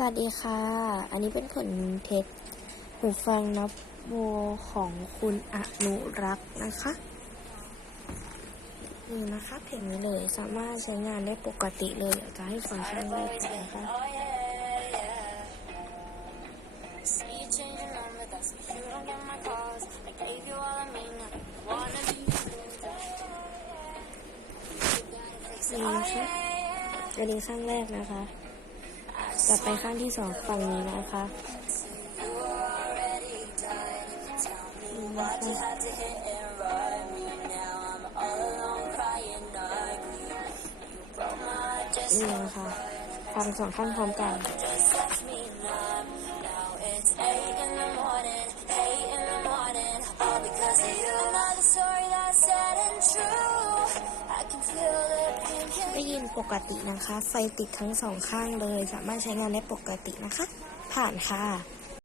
สวัสดีค่ะ อันนี้เป็นผลเทสหูฟังนับโบของคุณอนุรักษ์นะคะ นี่นะคะเพลงนี้เลยสามารถใช้งานได้ปกติเลยเดี๋ยวจะให้ฟังช่วงแรกก่อนนะคะนี่ oh นะคะ yeah, อันนี้ข้างแรกนะคะ กลัไปขั้นที่สองฝั่งนี้นะคะนี่นะคะฟังสองขั้นพร้อมกัน ได้ยินปกตินะคะ ไฟติดทั้งสองข้างเลย สามารถใช้งานได้ปกตินะคะ ผ่านค่ะ